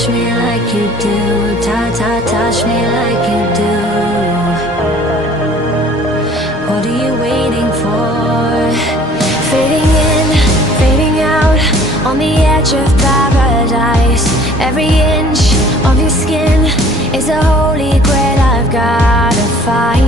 touch me like you do. Touch me like you do. What are you waiting for? Fading in, fading out, on the edge of paradise. Every inch of your skin is a holy grail I've gotta find.